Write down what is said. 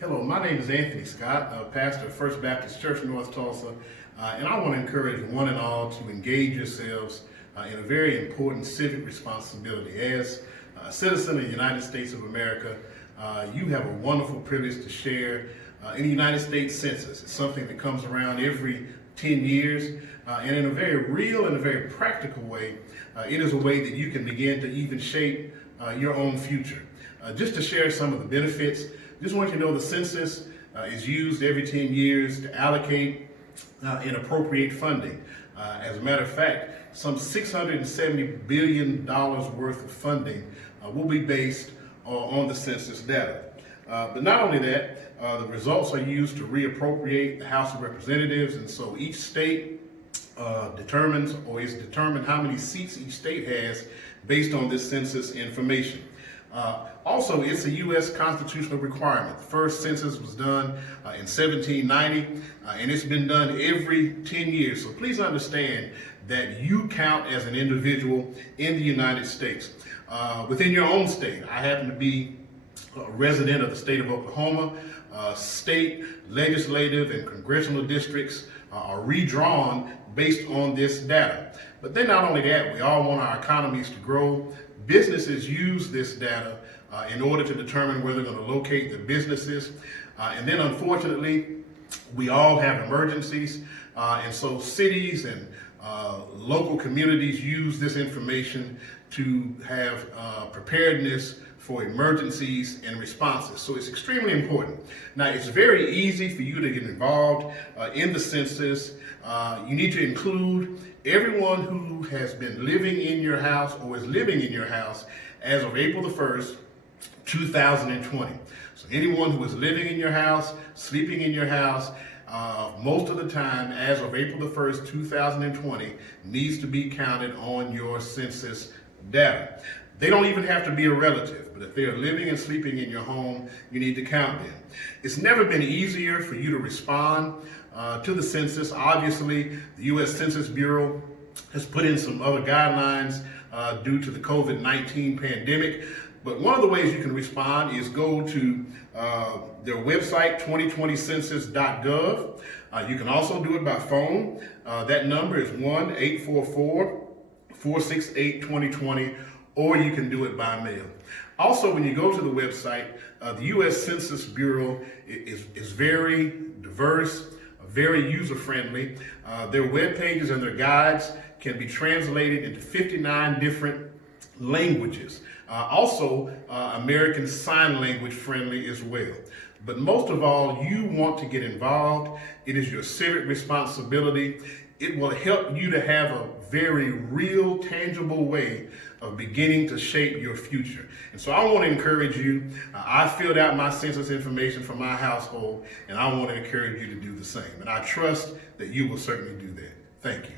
Hello, my name is Anthony Scott, pastor of First Baptist Church, North Tulsa, and I want to encourage one and all to engage yourselves in a very important civic responsibility. As a citizen of the United States of America, you have a wonderful privilege to share in the United States Census. It's something that comes around every 10 years, and in a very real and a very practical way, it is a way that you can begin to even shape your own future. Just to share some of the benefits, just want you to know the census is used every 10 years to allocate and appropriate funding. As a matter of fact, some $670 billion worth of funding will be based on the census data. But not only that, the results are used to reappropriate the House of Representatives, and so each state determines or is determined how many seats each state has based on this census information. Also, it's a U.S. constitutional requirement. The first census was done in 1790, and it's been done every 10 years. So please understand that you count as an individual in the United States. Within your own state, I happen to be a resident of the state of Oklahoma. State, legislative, and congressional districts are redrawn based on this data. But then not only that, we all want our economies to grow. Businesses use this data in order to determine where they're going to locate their businesses. And then unfortunately, we all have emergencies. And so cities and local communities use this information to have preparedness for emergencies and responses. So it's extremely important. Now, it's very easy for you to get involved in the census. You need to include everyone who has been living in your house or is living in your house as of April the 1st, 2020. So anyone who is living in your house, sleeping in your house, most of the time as of April the 1st, 2020 needs to be counted on your census data. They don't even have to be a relative, but if they're living and sleeping in your home, you need to count them. It's never been easier for you to respond to the census. Obviously, the U.S. Census Bureau has put in some other guidelines due to the COVID-19 pandemic. But one of the ways you can respond is go to their website, 2020census.gov. You can also do it by phone. That number is 1-844-468-2020, or you can do it by mail. Also, when you go to the website, the U.S. Census Bureau is very diverse, very user-friendly. Their web pages and their guides can be translated into 59 different languages. Also, American Sign Language friendly as well. But most of all, you want to get involved. It is your civic responsibility. It will help you to have a very real, tangible way of beginning to shape your future. And so I want to encourage you. I filled out my census information for my household, and I want to encourage you to do the same. And I trust that you will certainly do that. Thank you.